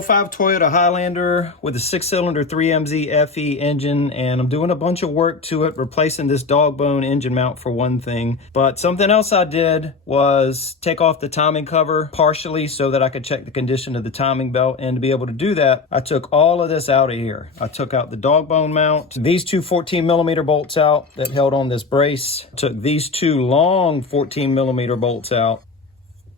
'05 Toyota Highlander with a 6-cylinder 3MZ FE engine, and I'm doing a bunch of work to it, replacing this dog bone engine mount for one thing. But something else I did was take off the timing cover partially so that I could check the condition of the timing belt. And to be able to do that, I took all of this out of here. I took out the dog bone mount, these two 14mm bolts out that held on this brace, took these two long 14mm bolts out,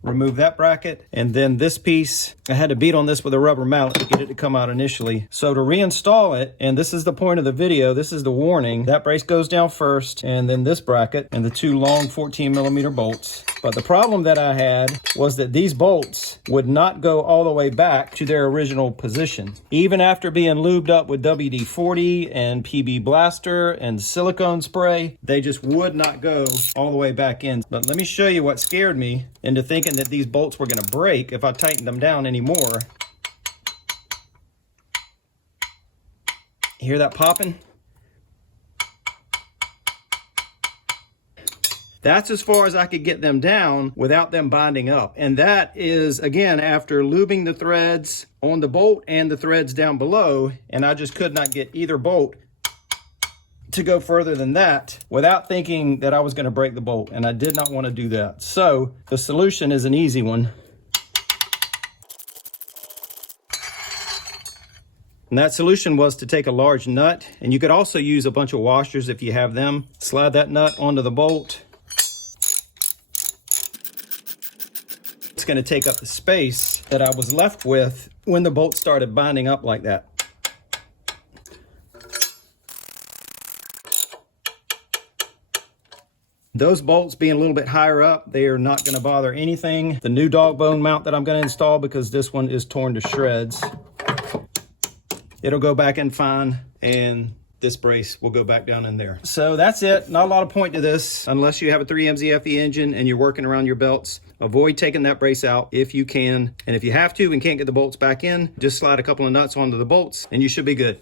remove that bracket, and then this piece, I had to beat on this with a rubber mallet to get it to come out initially. So to reinstall it, and this is the point of the video, this is the warning, that brace goes down first, and then this bracket, and the two long 14mm bolts. But the problem that I had was that these bolts would not go all the way back to their original position. Even after being lubed up with WD-40 and PB Blaster and silicone spray, they just would not go all the way back in. But let me show you what scared me into thinking that these bolts were going to break if I tightened them down anymore. Hear that popping? That's as far as I could get them down without them binding up. And that is, again, after lubing the threads on the bolt and the threads down below, and I just could not get either bolt to go further than that without thinking that I was going to break the bolt, and I did not want to do that. So the solution is an easy one. And that solution was to take a large nut, and you could also use a bunch of washers if you have them. Slide that nut onto the bolt. It's going to take up the space that I was left with when the bolt started binding up like that. Those bolts being a little bit higher up, they are not going to bother anything. The new dog bone mount that I'm going to install, because this one is torn to shreds, it'll go back in fine, and this brace will go back down in there. So that's it. Not a lot of point to this unless you have a 3MZ FE engine and you're working around your belts. Avoid taking that brace out if you can. And if you have to and can't get the bolts back in, just slide a couple of nuts onto the bolts and you should be good.